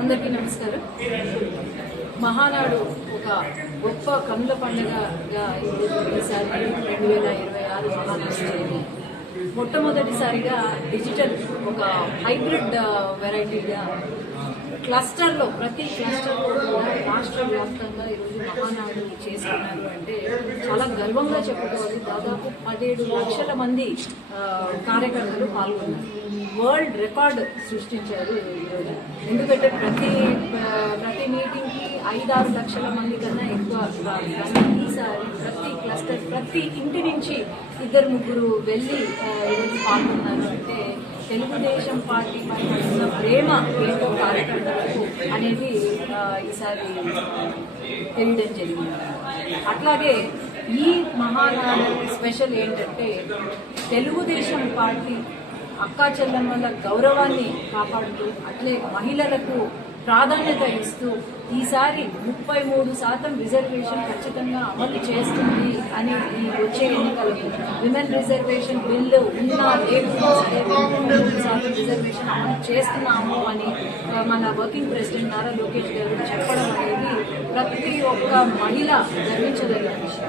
అందరికీ నమస్కారం. మహానాడు ఒక గొప్ప కన్నుల పండుగగా ఈసారి 2026 మహానాడు జరిగింది. మొట్టమొదటిసారిగా డిజిటల్ ఒక హైబ్రిడ్ వెరైటీగా క్లస్టర్లో ప్రతి క్లస్టర్లో కూడా రాష్ట్ర వ్యాప్తంగా ఈరోజు మహానాడు చేసుకున్నారు అంటే చాలా గర్వంగా చెప్పుకోవాలి. దాదాపు 17 లక్షల మంది కార్యకర్తలు పాల్గొన్నారు. వరల్డ్ రికార్డ్ సృష్టించారు ఈరోజు. ఎందుకంటే ప్రతి మీటింగ్కి 5-6 లక్షల మంది కన్నా ఎక్కువ ఈసారి ప్రతి క్లస్టర్ ప్రతి ఇంటి నుంచి 2-3 వెళ్ళి ఈరోజు పాల్గొన్నారు అంటే తెలుగుదేశం పార్టీ పైన ఉన్న ప్రేమ ఏంటో కార్యకర్తలకు అనేది ఈసారి తెలియడం జరిగింది. అట్లాగే ఈ మహానాడు స్పెషల్ ఏంటంటే తెలుగుదేశం పార్టీ అక్కా చెల్లెమ్మల గౌరవాన్ని కాపాడుతూ అట్లే మహిళలకు ప్రాధాన్యత ఇస్తూ ఈసారి 33% రిజర్వేషన్ ఖచ్చితంగా అమలు చేస్తుంది అని ఈ వచ్చే ఎన్నికలకు విమెన్ రిజర్వేషన్ బిల్లు ఉన్నా లేకుండా సరే 33% రిజర్వేషన్ అమలు చేస్తున్నాము అని మన వర్కింగ్ ప్రెసిడెంట్ నారా లోకేష్ గారు చెప్పడం అనేది ప్రతి ఒక్క మహిళ గర్వించదగిన విషయం.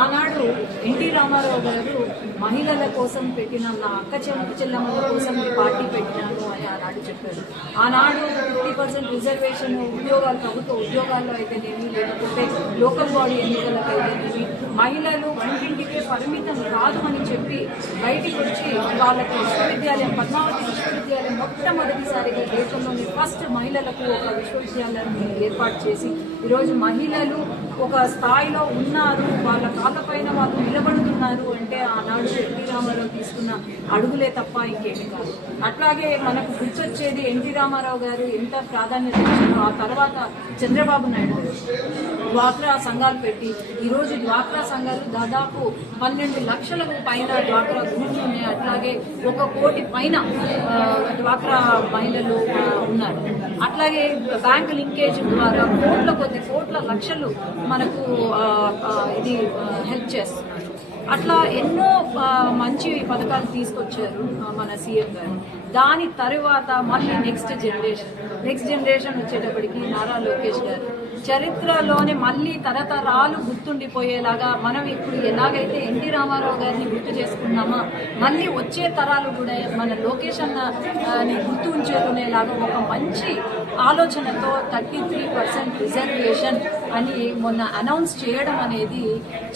ఆనాడు ఎన్టీ రామారావు గారు మహిళల కోసం పెట్టిన నా అక్క చెల్లెమ్మల కోసం పార్టీ పెట్టినాను అని ఆనాడు చెప్పారు. ఆనాడు 50% రిజర్వేషన్ ప్రభుత్వ ఉద్యోగాల్లో అయితేనేమి లేకపోతే లోకల్ బాడీ ఎన్నికలకు అయితేనేమి మహిళలు వంటింటికే పరిమితం కాదు అని చెప్పి బయటికి వచ్చి వాళ్ళకి విశ్వవిద్యాలయం పద్మావతి విశ్వవిద్యాలయం మొట్టమొదటిసారిగా దేశంలోని ఫస్ట్ మహిళలకు ఒక విశ్వవిద్యాలయాన్ని ఏర్పాటు చేసి ఈరోజు మహిళలు ఒక స్థాయిలో ఉన్నారు, వాళ్ళ కాళ్ళపైన వాళ్ళు నిలబడుతున్నారు అంటే ఆనాడు ఎన్టీ రామారావు తీసుకున్న అడుగులే తప్ప ఇంకేమి కాదు. అట్లాగే మనకు గుర్తొచ్చేది ఎన్టీ రామారావు గారు ఎంత ప్రాధాన్యత ఇచ్చారో ఆ తర్వాత చంద్రబాబు నాయుడు డ్వాక్రా సంఘాలు పెట్టి ఈరోజు డ్వాక్రా సంఘాలు దాదాపు 12 లక్షలకు పైన డ్వాక్రా గ్రూప్లు ఉన్నాయి. అట్లాగే 1 కోటి పైన డ్వాక్రా మహిళలు ఉన్నారు. అట్లాగే బ్యాంక్ లింకేజ్ ద్వారా కోట్ల లక్షలు మనకు ఇది హెల్ప్ చేస్తున్నారు. అట్లా ఎన్నో మంచి పథకాలు తీసుకొచ్చారు మన సీఎం గారు. దాని తరువాత మళ్ళీ నెక్స్ట్ జనరేషన్ వచ్చేటప్పటికి నారా లోకేష్ గారు చరిత్రలోనే మళ్ళీ తరతరాలు గుర్తుండిపోయేలాగా మనం ఇప్పుడు ఎలాగైతే ఎన్టీ రామారావు గారిని గుర్తు చేసుకున్నామా మళ్ళీ వచ్చే తరాలు కూడా మన లోకేష్ అన్నని గుర్తు ఉంచుకునేలాగా ఒక మంచి ఆలోచనతో 33% రిజర్వేషన్ అని మొన్న అనౌన్స్ చేయడం అనేది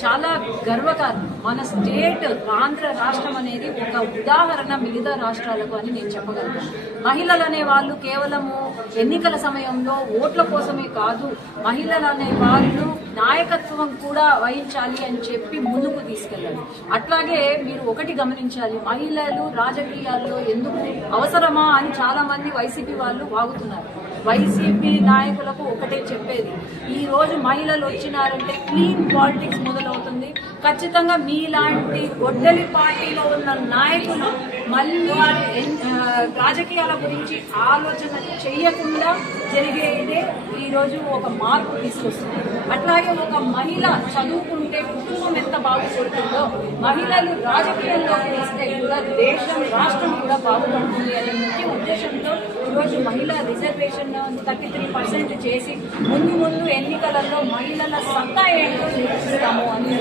చాలా గర్వకారణం. మన స్టేట్ ఆంధ్ర రాష్ట్రం అనేది ఒక ఉదాహరణ మిగతా రాష్ట్రాలకు అని నేను చెప్పగలను. మహిళలు అనే వాళ్ళు కేవలము ఎన్నికల సమయంలో ఓట్ల కోసమే కాదు, మహిళలు అనే వాళ్ళు నాయకత్వం కూడా వహించాలి అని చెప్పి ముందుకు తీసుకెళ్ళాలి. అట్లాగే మీరు ఒకటి గమనించాలి, మహిళలు రాజకీయాల్లో ఎందుకు అవసరమా అని చాలా మంది వైసీపీ వాళ్ళు వాగుతున్నారు. వైసీపీ నాయకులకు ఒకటే చెప్పేది, ఈ రోజు మహిళలు వచ్చినారంటే క్లీన్ పాలిటిక్స్ మొదలవుతుంది. ఖచ్చితంగా మీలాంటి గొడ్డలి పార్టీలో ఉన్న నాయకులు మళ్ళీ రాజకీయాల గురించి ఆలోచన చేయకుండా జరిగేదే ఈరోజు ఒక మార్పు తీసుకొస్తుంది. అట్లాగే ఒక మహిళ చదువుకుంటే కుటుంబం ఎంత బాగుపడుతుందో మహిళలు రాజకీయాల్లోకి వస్తే కూడా దేశం రాష్ట్రం కూడా బాగుపడుతుంది అనే ముఖ్య ఉద్దేశంతో ఈరోజు మహిళా రిజర్వేషన్ 33% చేసి ముందు ఎన్నికలలో మహిళల సత్తా ఏంటో చూపిస్తాము అని